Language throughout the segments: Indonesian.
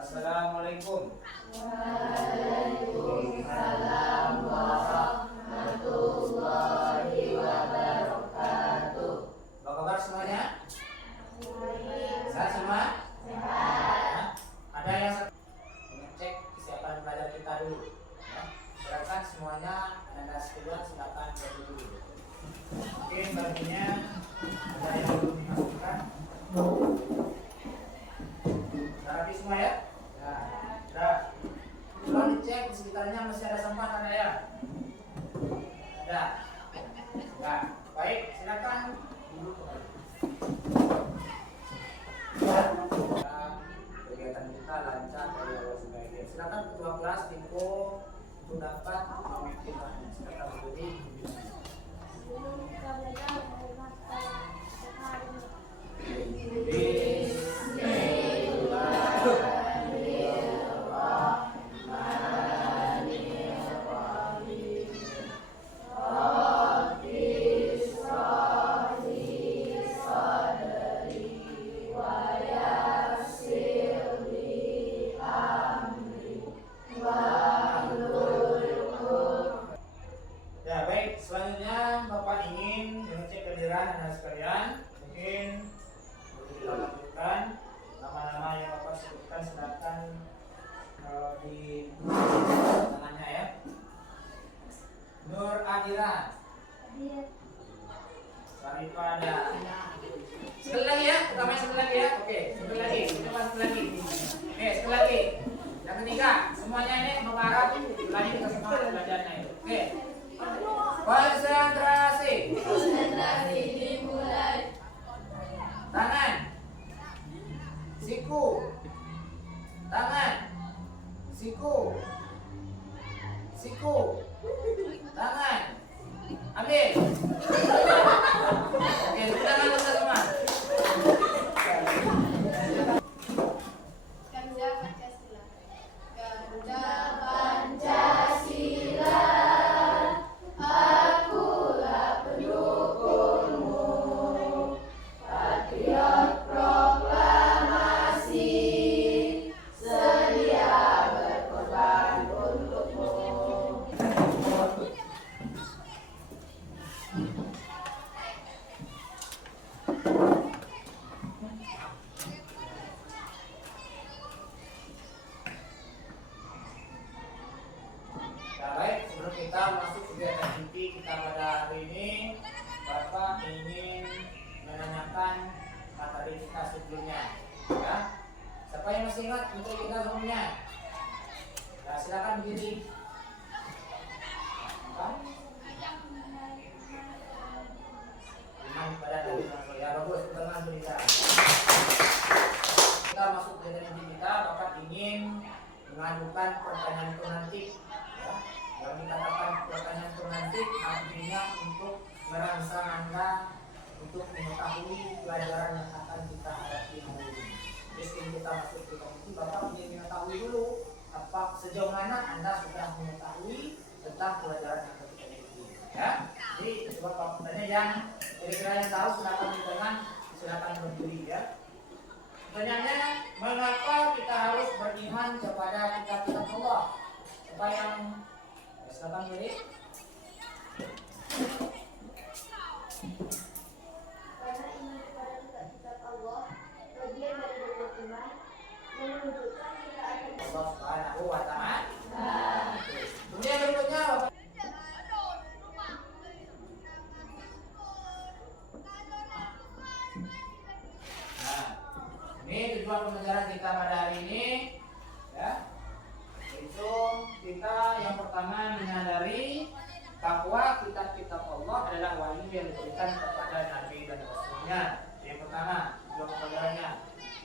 Assalamualaikum. Waalaikumsalam warahmatullahi wabarakatuh. Apa kabar semuanya? Sehat semua? Sehat. Ada yang mengecek kesiapan belajar kita dulu. Ya. Silakan semuanya, Anda sekalian silakan belajar dulu. Mungkin baginya ada yang belum dimasukkan. Sudah rapi semua ya? Ya. Sudah. Coba dicek di sekitarnya masih ada sampah ada ya? Ada. Ya. Baik, silakan duduk kembali. Kegiatan kita lancar dari awal sampai akhir. Silakan ketua kelas Tiko untuk dapat memimpin. Silakan berdiri. Sebelum kita belajar, Ya baik, selanjutnya Bapak ingin mengecek kehadiran Anda sekalian. Mungkin kita lanjutkan nama-nama yang Bapak sebutkan sedangkan di tangannya ya. Nur Adira, Daripada. Sekali lagi ya, pertama sekali lagi ya. Oke, sekali lagi, coba sekali lagi. Oke, sekali lagi. Yang ketiga, semuanya ini mengarah lagi kita semangat belajarnya itu. Oke. Konsentrasi. konsentrasi dimulai. Tangan. Siku. Tangan. Siku. Siku. Tangan. Ambil. Oke, tepuk tangan untuk semua. Ganda Pancasila. Ganda Pancasila. Akulah pendukungmu. Patriot proklamasi. Sedia berkorban untukmu. Nah, baik, sebelum kita masuk kegiatan inti kita pada hari ini, Bapak ingin menanyakan materi kita sebelumnya. Ya. Siapa yang masih ingat materi kita sebelumnya? Nah, silakan berdiri. Apa? Iman pada Nabi Muhammad. Ya bagus, teman berita. Kita masuk kegiatan inti kita, Bapak ingin mengajukan pertanyaan itu nanti. Ya. Yang dikatakan pertanyaan itu nanti artinya untuk merangsang Anda untuk mengetahui pelajaran yang akan kita hadapi hari ini. Jadi sebelum kita masuk ke topik itu, Bapak ingin mengetahui dulu apa sejauh mana Anda sudah mengetahui tentang pelajaran yang akan kita ikuti. Ya, jadi coba Pak tanya yang kira-kira yang tahu silakan di tangan, silakan berdiri ya. Pertanyaannya, mengapa kita harus beriman kepada kitab-kitab Allah? Siapa yang silakan berdiri? Karena iman kepada kitab-kitab Allah bagian dari rukun iman yang menunjukkan kita akan Allah Subhanahu wa Ta'ala. Kemudian berikutnya Bapak. Nah, ini tujuan pembelajaran kita pada hari ini, ya. Itu kita yang pertama menyadari bahwa kitab-kitab Allah adalah wahyu yang diberikan kepada Nabi dan Rasulnya. Yang pertama, tujuan pembelajarannya.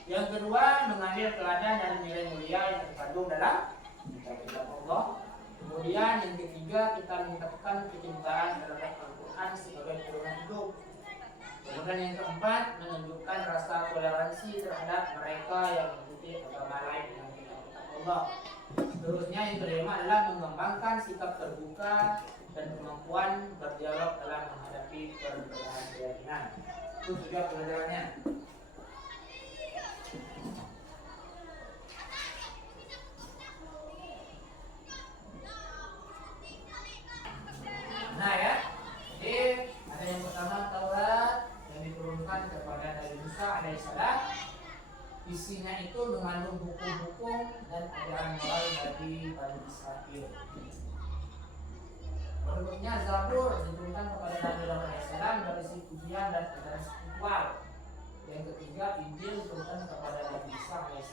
Yang kedua, mengambil teladan dan nilai mulia yang terkandung dalam kitab-kitab Allah. Kemudian yang ketiga, kita menetapkan kecintaan terhadap Al-Quran sebagai pedoman hidup. Kemudian yang keempat, menunjukkan rasa toleransi terhadap mereka yang mengikuti agama lain dengan kitab-kitab Allah. Seterusnya yang kelima adalah mengembangkan sikap terbuka dan kemampuan berdialog dalam menghadapi perbedaan keyakinan. Itu juga pelajarannya. isinya itu mengandung hukum-hukum dan ajaran moral bagi Bani Israel. Berikutnya Zabur diturunkan kepada Nabi Muhammad SAW berisi pujian dan ajaran spiritual. Yang ketiga, Injil diturunkan kepada Nabi Isa AS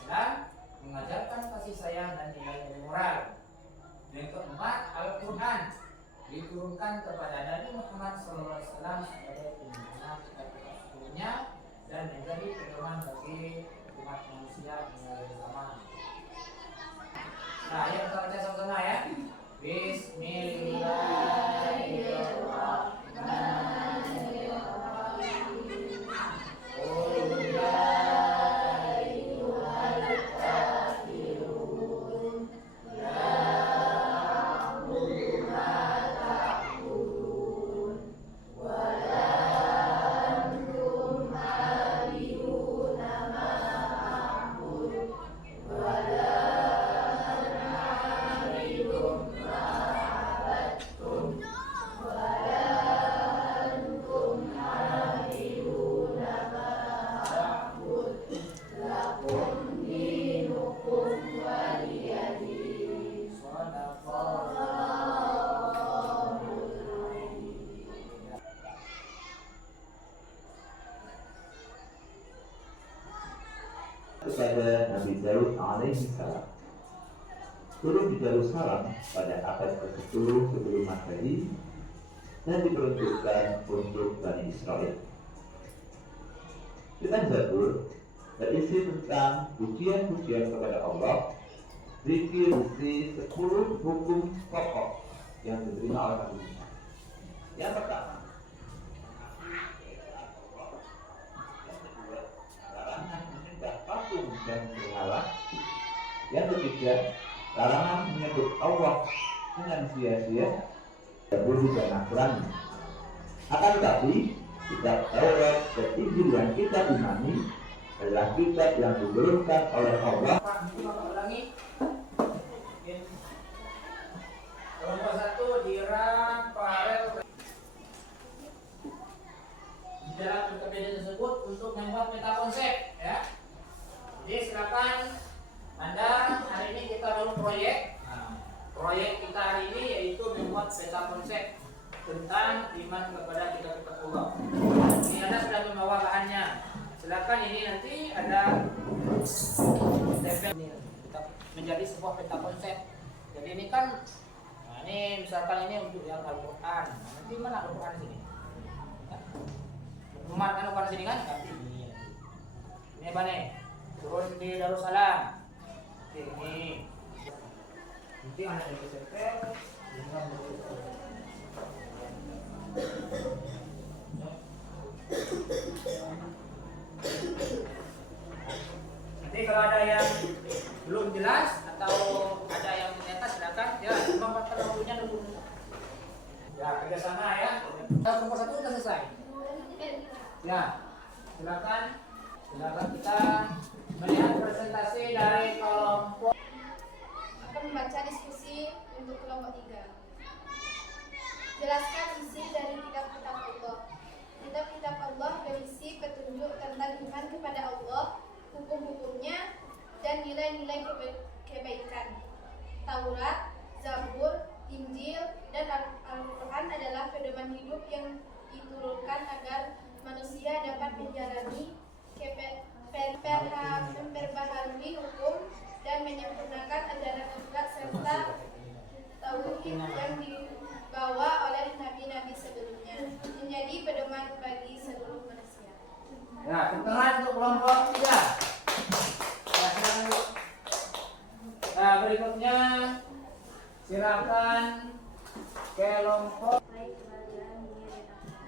mengajarkan kasih sayang dan nilai-nilai moral. Yang keempat, Al-Quran diturunkan kepada Nabi Muhammad SAW sebagai pimpinan kitab-kitab sebelumnya dan menjadi pedoman bagi umat manusia hingga akhir zaman. Nah, yang kita baca sama-sama ya. kepada Nabi Daud alaihi salam. Turun di Yerusalem pada abad ke-10 sebelum Masehi dan diperuntukkan untuk Bani Israel. Kitab Zabur berisi tentang pujian-pujian kepada Allah, zikir isi 10 hukum pokok yang diterima oleh Nabi Musa. Yang pertama, larangan menyembah patung dan berhala. Yang ketiga, larangan menyebut Allah dengan sia-sia, Yahudi dan Nasrani. Akan tetapi, kitab Taurat dan Injil yang kita imani adalah kitab yang diturunkan oleh Allah. Kelompok 1 dirang paralel di dalam perbedaan tersebut untuk membuat peta konsep ya. Jadi silakan Anda hari ini kita bangun proyek. Proyek kita hari ini yaitu membuat peta konsep tentang iman kepada kitab-kitab Allah. Ini Anda sudah membawa bahannya. Silakan ini nanti ada step ini menjadi sebuah peta konsep. Jadi ini kan ini misalkan ini untuk yang Al-Quran. Nanti mana Al-Quran sini? Umat kan Al-Quran sini kan? Nanti ini. Ini apa nih? Turun di Darussalam. Ini. Nanti ada di sepel. Nanti kalau ada yang belum jelas atau ada yang ternyata silakan ya memperbaiki waktunya dulu. Ya kerjasama ya. Kelompok 1 sudah selesai. Ya silakan kita melihat presentasi dari kelompok. Akan membaca diskusi untuk kelompok 3. Jelaskan isi dari kitab-kitab Allah. Kitab-kitab Allah berisi petunjuk tentang iman kepada Allah, hukum-hukumnya, dan nilai-nilai kebaikan. Taurat, Zabur, Injil, dan Al-Quran adalah pedoman hidup yang diturunkan agar manusia dapat menjalani, memperbaharui hukum, dan menyempurnakan ajaran akhlak serta tauhid yang dibawa oleh nabi-nabi sebelumnya, menjadi pedoman bagi seluruh manusia. Ya, ketentuan untuk kelompok 3. Nah, berikutnya silakan kelompok. Baik, pelajaran dunia dan akhirat.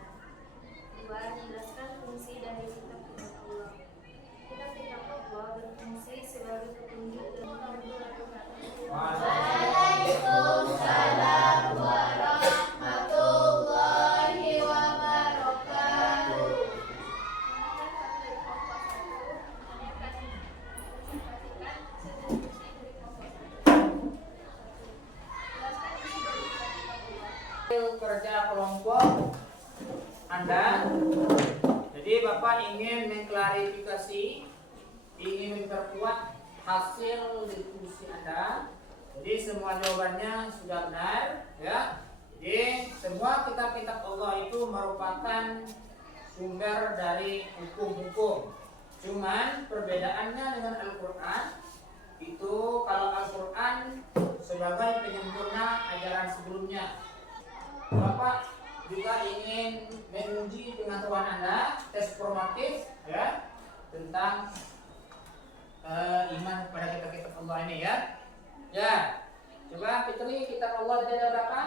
2. Jelaskan fungsi dari kitab-kitab Allah. Kitab-kitab Allah berfungsi sebagai petunjuk dan Waalaikumsalam warahmatullahi wabarakatuh. Kerja kelompok Anda. Jadi Bapak ingin mengklarifikasi, ingin hasil diskusi Anda. Jadi semua jawabannya sudah benar, ya. Jadi semua kitab-kitab Allah itu merupakan sumber dari hukum-hukum. Cuman perbedaannya dengan Al-Quran itu, kalau Al-Quran sebagai penyempurna ajaran sebelumnya. Bapak juga ingin menguji pengetahuan Anda, tes formatif, ya, tentang iman kepada kitab-kitab Allah ini, ya. Ya, coba Fitri, kitab Allah ada berapa?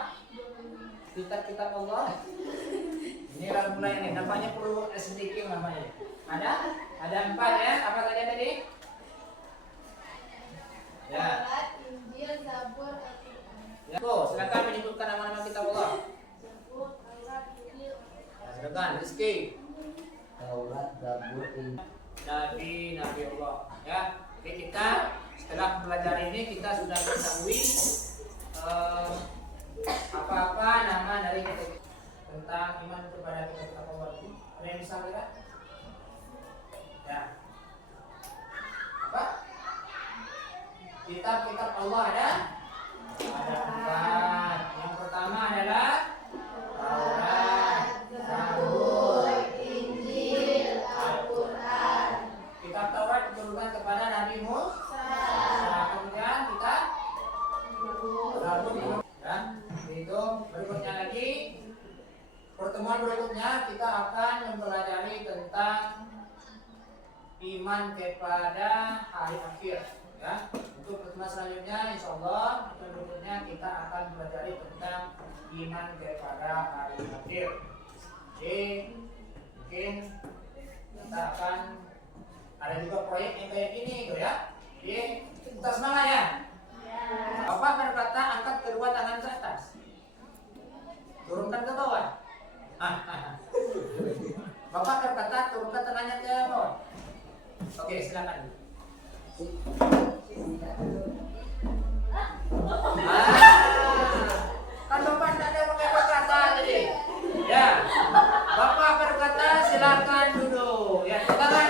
Kitab-kitab Allah. Ini lalu mulai ini, nampaknya perlu sedikit namanya. Ada 4 ya. Apa saja tadi? Ya. Taurat, Injil, Zabur, Al-Quran. Ya. Tuh, silakan menyebutkan nama-nama kitab Allah. Zabur, Taurat, Injil. Ya, silakan Rizky. Taurat, Zabur, Injil. Nabi Allah, ya. Jadi kita setelah belajar ini kita sudah mengetahui apa-apa nama dari kitab tentang iman kepada kitab Allah itu. Ada yang bisa lihat? Ya. Apa? Kitab-kitab Allah ada 4. Yang pertama adalah Taurat, Zabur, Injil, Al-Quran. kitab Taurat diturunkan kepada Nabi Musa. Kemudian kita Zabur, ya. Itu berikutnya lagi, pertemuan berikutnya kita akan mempelajari tentang iman kepada hari akhir, ya. Untuk pertemuan selanjutnya insyaallah berikutnya kita akan mempelajari tentang iman kepada hari akhir. Jadi mungkin kita akan ada juga proyek yang kayak gini gitu, ya. Jadi kita semangat, ya. Bapak berkata angkat kedua tangan ke atas, turunkan ke bawah. Bapak berkata turunkan tangannya ke bawah. Oke, silakan. Kan Bapak tidak ada pakai berkata tadi. Ya, Bapak berkata silakan duduk. Ya, silakan.